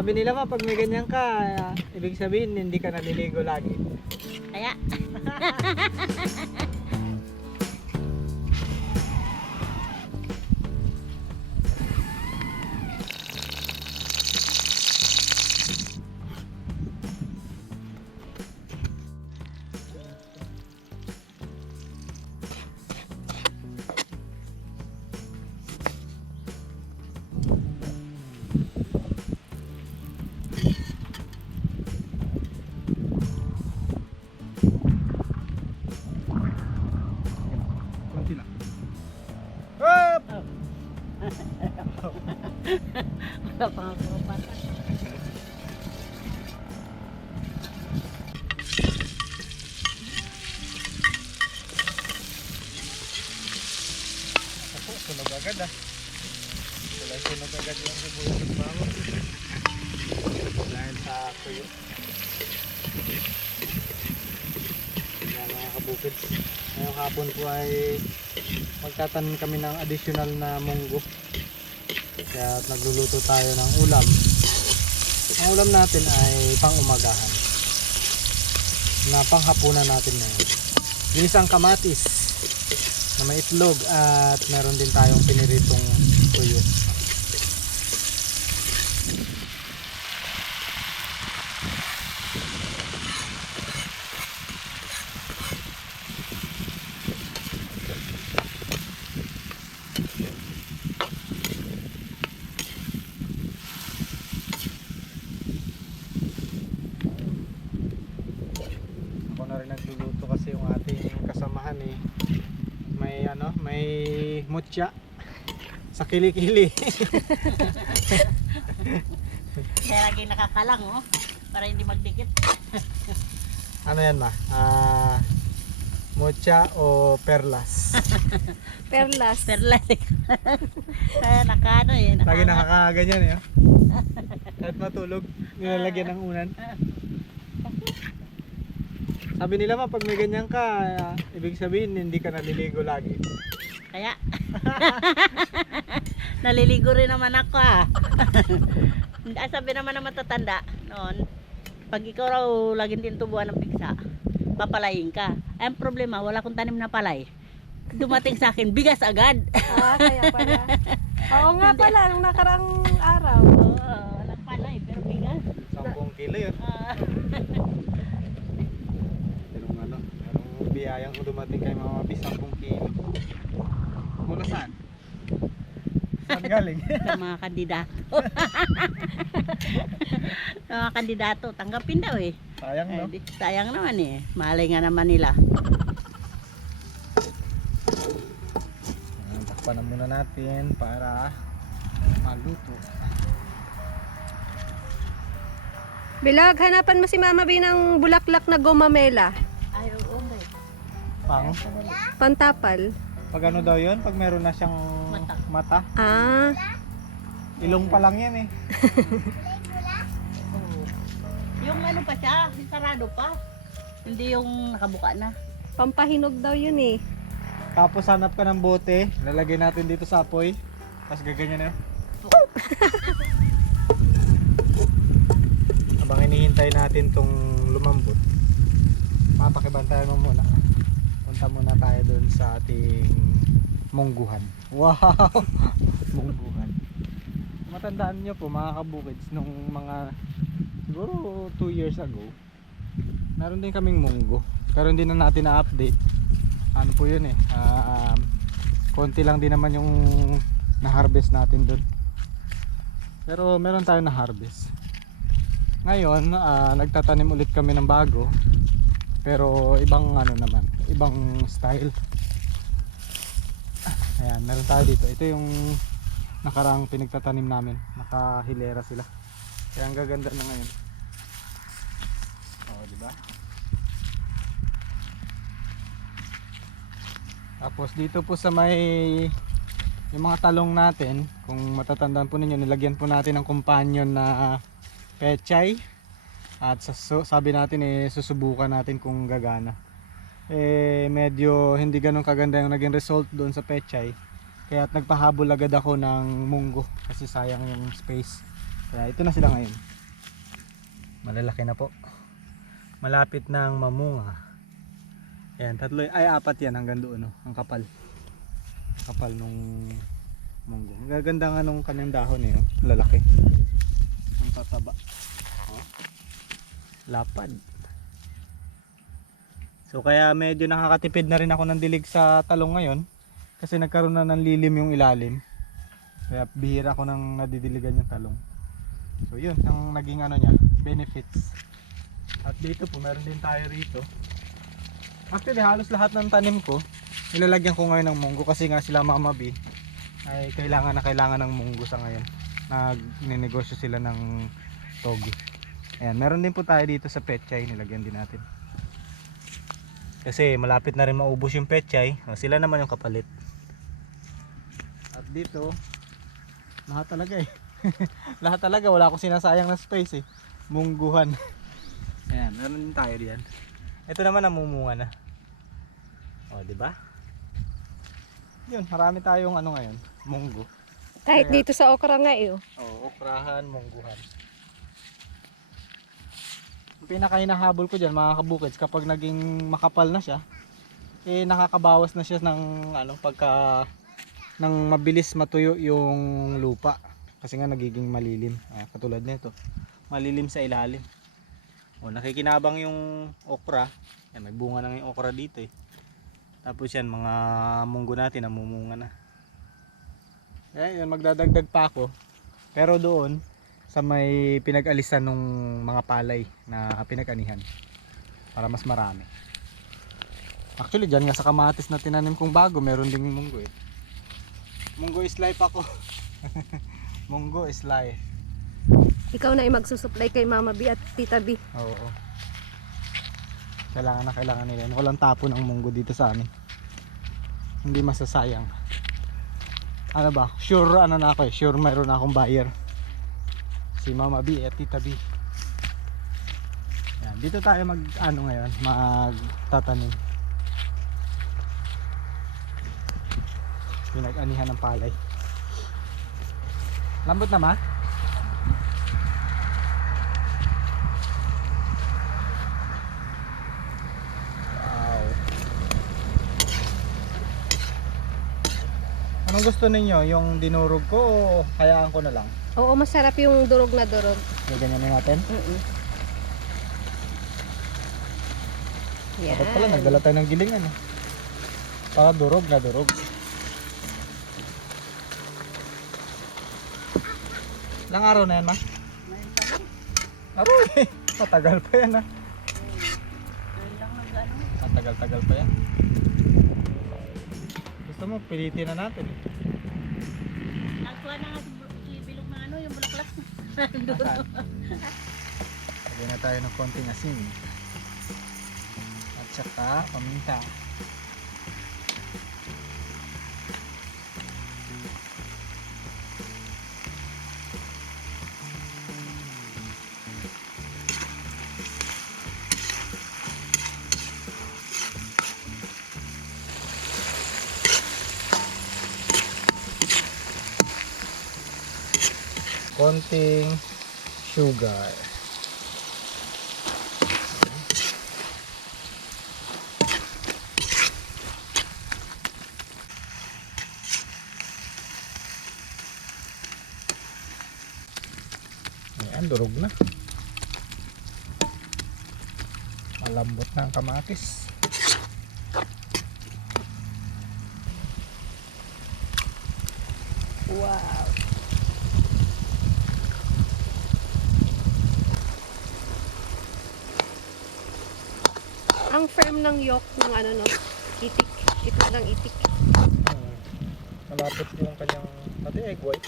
Sabi nila ma, pag may ganyan ka, ah, ibig sabihin hindi ka naliligo lagi. Kaya, wala pa nga pumapata. Ako, sunog agad ah. Wala sunog agad yung sibuyas at bawang. Dahil sa kuyo. Kaya mga kabukids. Ngayong hapon po ay magtatanim kami ng additional na munggo. Kaya nagluluto tayo ng ulam. Ang ulam natin ay pang umagahan. Na panghapunan natin ngayon. Ginisang kamatis na may itlog at meron din tayong piniritong tuyo. Ako na rin nagluluto kasi yung ating kasamahan eh may ano, may mutya sa kilikili. Kaya lagi nakakalang, oh. Para hindi magdikit. ano yan ma? Ah, mutya o perlas. Perlas. Perlas. Kaya nakano eh. Lagi Nakaka- nakakaganyan eh. oh. Kahit matulog, nilalagyan ng unan. Sabi nila ma, pag may ganyan ka, ah, ibig sabihin hindi ka naliligo lagi. Kaya, naliligo rin naman ako ah. Hindi, ah, Sabi naman na matatanda noon, pag ikaw raw laging tinutubuan ng piksa, papalayin ka. Ay, ang problema, wala akong tanim na palay. Dumating sa akin, bigas agad. Ah, kaya pala. Oo nga pala, nung nakarang araw. Oo, walang palay, pero bigas. 10 kilo yun. Ah, Pero ano, merong biyayang dumating kay Mama Bis 10 kilo. Mula saan? Saan galing? sa mga kandidato. sa mga kandidato, tanggapin daw eh. Sayang no? Eh, di- sayang naman eh. Malay nga naman nila. Takpan na muna natin para maluto. Bilag, hanapan mo si Mama B ng bulaklak na gomamela. Ay, oo. Pang, Pantapal. Pag ano daw yun? Pag meron na siyang Mata. mata. Ah, Ilong pa lang yan eh. Oo. Yung ano pa siya, sarado pa. Hindi yung nakabuka na. pampahinog daw yun eh. Tapos hanap ka ng bote, lalagay natin dito sa apoy. Tapos gaganyan na. Habang hinihintay natin tong lumambot, mapakibantayan mo muna. Punta muna tayo doon sa ating mungguhan. Wow! mungguhan. Matandaan nyo po mga kabukids nung mga siguro 2 years ago meron din kaming munggo pero hindi na natin na-update ano po yun eh ah, um, konti lang din naman yung na-harvest natin doon pero meron tayo na-harvest ngayon ah, nagtatanim ulit kami ng bago pero ibang ano naman ibang style. Ayan meron tayo dito. Ito yung nakarang pinagtatanim namin. Nakahilera sila. Kaya ang gaganda na ngayon. Oh di ba? Tapos dito po sa may yung mga talong natin, kung matatandaan po ninyo, nilagyan po natin ng companion na pechay. At so- sabi natin eh susubukan natin kung gagana. Eh medyo hindi ganun kaganda yung naging result doon sa pechay. Kaya nagpahabol agad ako ng munggo kasi sayang yung space. Kaya ito na sila ngayon. Malalaki na po. Malapit ang mamunga. Ayan, tatlo, ay apat yan hanggang doon, no? ang kapal. Kapal nung munggo. Ang gaganda nga nung kanyang dahon eh, lalaki. Ang tataba. Lapad. So kaya medyo nakakatipid na rin ako ng dilig sa talong ngayon kasi nagkaroon na ng lilim yung ilalim. Kaya bihira ko nang nadidiligan yung talong. So yun, ang naging ano niya, benefits. At dito po, meron din tayo rito. Actually, halos lahat ng tanim ko, nilalagyan ko ngayon ng munggo kasi nga sila mama ay kailangan na kailangan ng munggo sa ngayon. Nagninegosyo sila ng togi. Ayan, meron din po tayo dito sa pechay, nilagyan din natin. Kasi malapit na rin maubos yung pechay, o, sila naman yung kapalit. At dito, lahat talaga eh. lahat talaga, wala akong sinasayang na space eh. Mungguhan. Ayan, meron din tayo diyan. Ito naman namumunga na. O, di ba? Yun, marami tayong ano ngayon, munggo. Kahit Kaya- dito sa okra nga eh. oh. Okrahan, mungguhan. Ang pinaka hinahabol ko dyan mga kabukids kapag naging makapal na siya eh nakakabawas na siya ng ano pagka nang mabilis matuyo yung lupa. Kasi nga nagiging malilim. Ah, katulad nito malilim sa ilalim. O nakikinabang yung okra. Yan, may bunga na yung okra dito eh. Tapos yan mga munggo natin namumunga na. Eh, yun, magdadagdag pa ako. Pero doon sa may pinag-alisan ng mga palay na pinag-anihan para mas marami. Actually, dyan nga sa kamatis na tinanim kong bago, meron ding munggo eh. Munggo is life ako. munggo is life. Ikaw na ay magsusupply kay Mama B at Tita B. Oo. Kailangan na kailangan nila. Walang tapo ng munggo dito sa amin. Hindi masasayang. Ano ba? Sure ano na ako eh. Sure mayroon akong buyer. Si Mama B at Tita B. Yan. Dito tayo mag ano ngayon. Magtatanim. Pinag-anihan ng palay. Lambot na ma? Anong gusto ninyo? Yung dinurog ko o hayaan ko na lang? Oo, masarap yung durog na durog. Gaganyan na natin. Mm-mm. Yan. Dapat pala nagdala tayo ng gilingan eh. Para durog na durog. Ilang araw na yan ma? Aroy! Matagal pa yan ano. Matagal-tagal pa yan. Gusto mo, pilitin na natin eh. Nasaan? Lagyan na tayo ng konting asin. At saka paminta. Konting sugar. Ayan, durog na. Malambot na ang kamatis. Wow. Ang firm ng yolk ng ano no, itik. Itik ng itik. Hmm. Malapit yung kanyang pati egg white.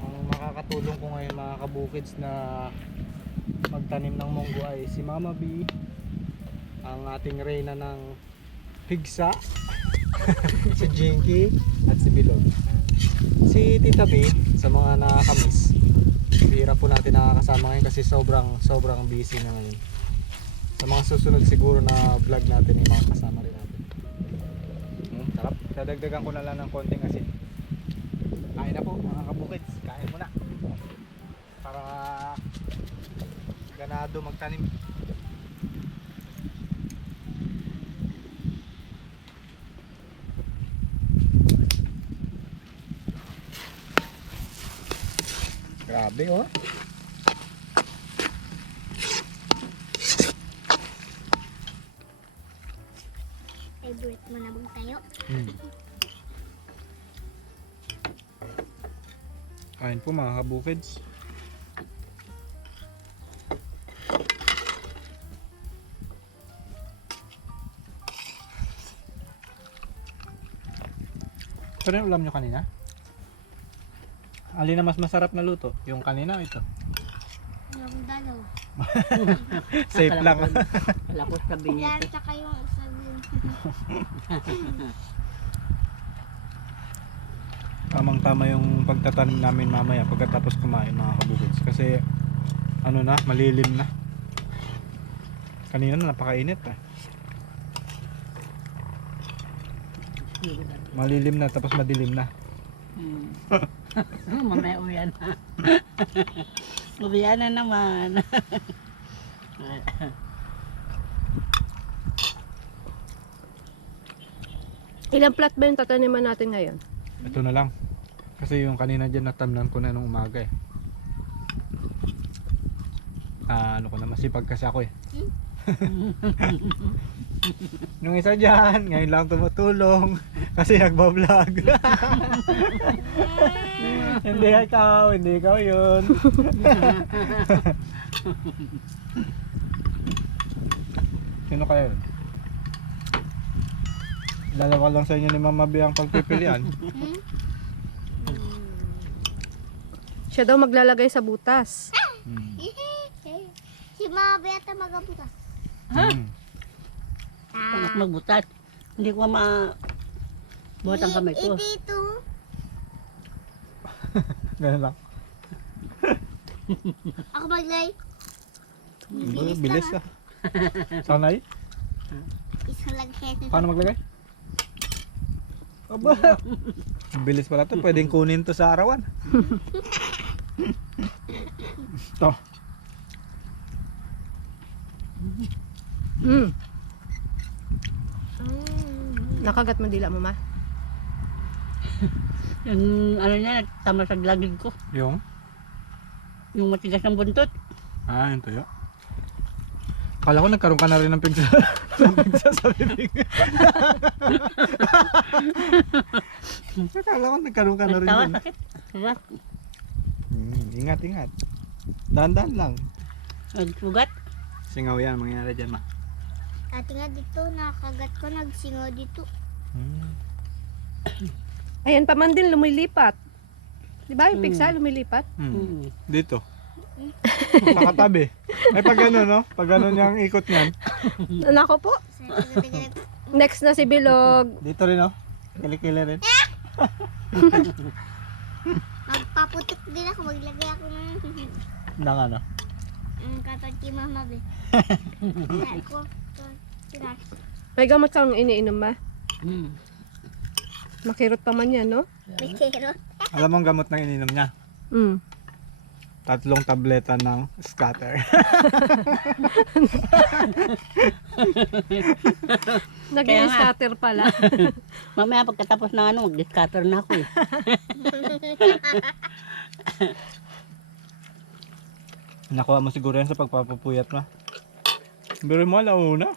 Ang makakatulong ko ngayon mga kabukids na magtanim ng munggo ay si Mama B ang ating reyna ng pigsa si Jinky at si Bilog si Tita B sa mga nakakamiss bihira po natin nakakasama ngayon kasi sobrang sobrang busy na ngayon Sa mga susunod siguro na vlog natin yung mga kasama rin natin. Hmm, sarap. Dadagdagan ko na lang ng konting asin. Kain na po mga kabukids. Kain mo na. Para ganado magtanim. Grabe oh. Favorite mo na bang tayo? Hmm. Kain po mga kabukids. Pero yung ulam nyo kanina? Alin na mas masarap na luto? Yung kanina o ito? Yung dalaw. Safe lang. Akala ko niya Yan, ito. tsaka yung isa din. Tamang tama yung pagtatanim namin mamaya pagkatapos kumain mga kabukids. Kasi ano na, malilim na. Kanina na napakainit eh. Malilim na tapos madilim na. Hmm. Mamaya uyan na. uyan na naman. Ilang plat ba yung tataniman natin ngayon? Ito na lang. Kasi yung kanina dyan natamnan ko na nung umaga eh. Ah, ano ko na, masipag kasi ako eh. Yung isa dyan, ngayon lang tumutulong kasi nagbablog. hindi ikaw, hindi ikaw yun. Sino yun? Dalawa lang sa inyo ni Mama B ang pagpipilian. Siya daw maglalagay sa butas. Hmm. si Mama Beata magabutas. Hmm. Pangak magbutas. Hindi ko ma... Buhat ang kamay ko. Dito. Ganun lang. Ako maglay. Bilis, bilis ah. Sanay? Isang laghet. Paano maglagay? Aba! Bilis pala to. Pwedeng kunin to sa arawan. to. Mm. Mm. Nakagat mo dila mo ma? Yung ano niya, tama sa glagig ko. Yung? Yung matigas ng buntot. Ah, yung tuyo. Kala ko nagkaroon ka na rin ng pigsa, ng pigsa sa bibig. Kala ko nagkaroon ka na rin Nagtawa, sakit. Diba? Hmm, ingat, ingat. Dahan-dahan lang. Nagsugat. Singaw yan, mangyayari dyan ma. Ate nga dito, nakagat ko, nagsingaw dito. Hmm. Ayan pa man din lumilipat. Di ba yung Mm. pigsa lumilipat? Hmm. Hmm. Dito. Sa katabi. Ay pag ano no? Pag ano niyang ikot niyan. Nako po. Next na si Bilog. Dito rin no? Kilikili rin. Magpaputok din ako, maglagay ako ng Nang ano? ang katod kay Mama Be. May gamot kang iniinom ma? Hmm. Makirot pa man yan, no? May. Alam mo ang gamot na ininom niya? Mm. Tatlong tableta ng scatter. Naging nga. scatter pala. Mamaya pagkatapos ng ano, mag-discutter na ako eh. Nakuha mo siguro yan sa pagpapapuyat mo. Pero mo alauna.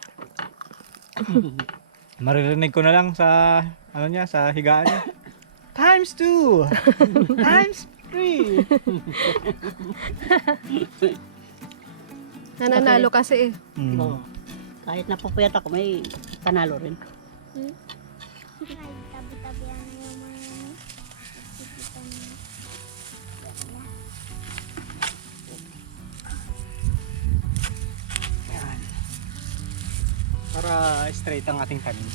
Maririnig ko na lang sa ano niya sa higaan niya. Times 2. Times 3. Nananalo kasi eh. Hmm. Oo. Kahit napupuyat ako, may panalo rin. Ay, Para straight ang ating tanim.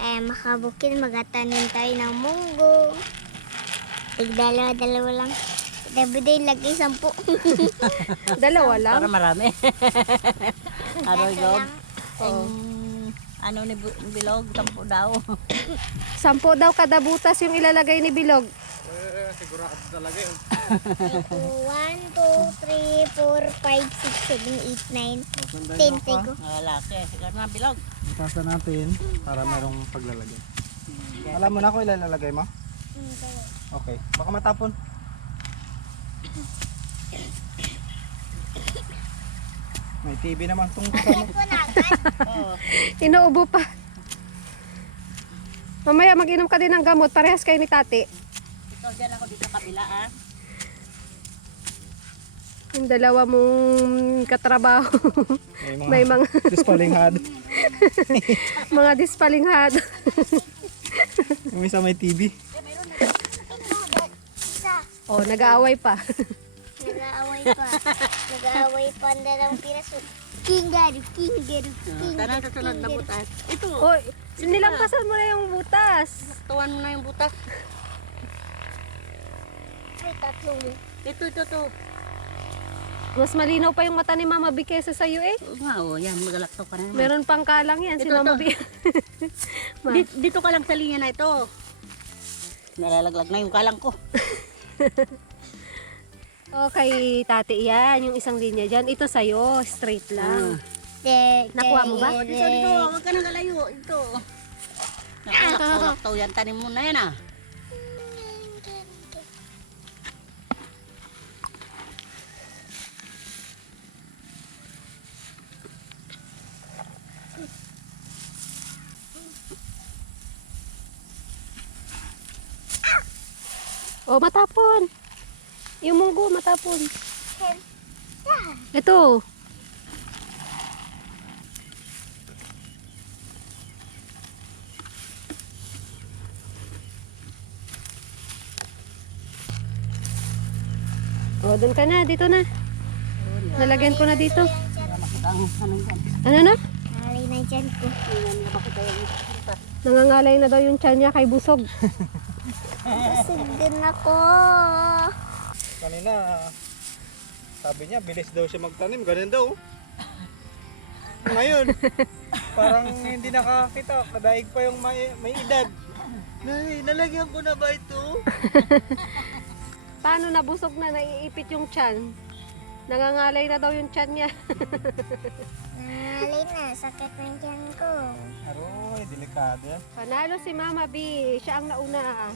Eh, makabukid, magatanim tayo ng munggo. Tig dalawa, dalawa lang. Everyday lagay sampu. Dalawa lang. Para marami. ano Dalawa yun? Ang ano ni Bilog, tampo daw. Sampo daw kada butas yung ilalagay ni Bilog. Sigurado talaga yun. 1, 2, 3, 4, 5, 6, 7, 8, 9, 10 tigo. Ah, laki. Siguro na Bilog. Itasan natin para merong paglalagay. Alam mo na kung ilalagay mo? Hmm. Okay. Baka matapon. May TV naman tong kasama. Oo. Inuubo pa. Mamaya mag-inom ka din ng gamot. Parehas kayo ni tati. Ito, dyan ako dito kabila ah. Yung dalawa mong katrabaho. May mga, May mga, dispalinghad. mga dispalinghad. Yung isa may TV. Isa. oh, nag-aaway pa. Nag-aaway pa. Nag-aaway pa ang dalawang piraso. Kingaru, kingaru, kingaru. Tanang susunod na butas. Ito. oh, sinilampasan mo na yung butas. Tuwan mo na yung butas. Tatlong. Ito, ito, ito. Mas malinaw pa yung mata ni Mama B kesa sa'yo eh. Oo nga, oh, yan, magalakto ka na naman. Meron pang kalang yan si Ito, Mama ito. B. Ma. Di- dito ka lang sa linya na ito. Nalalaglag na yung kalang ko. Okay, tati yan. Yung isang linya dyan. Ito sa'yo. Straight lang. De, Nakuha mo ba? Oh, dito, dito, huwag ka nang galayo. Ito. Nakalaktaw-laktaw yan, tanim mo na yan ah. Oh, matapon. Yung munggo, matapon. Ito. Oh, dun ka na. Dito na. Nalagyan ko na dito. Ano na? Nalay na ko. Nangangalay na daw yung tiyan niya kay Busog. Busog din ako. Kanina, sabi niya, bilis daw siya magtanim. Ganun daw. Ngayon, parang hindi nakakita. Kadaig pa yung may, may edad. Nay, nalagyan ko na ba ito? Paano nabusog na naiipit yung tiyan? Nangangalay na daw yung tiyan niya. Nalay na. Sakit ng tiyan ko. Aroy, delikado yan. Panalo si Mama B. Siya ang nauna.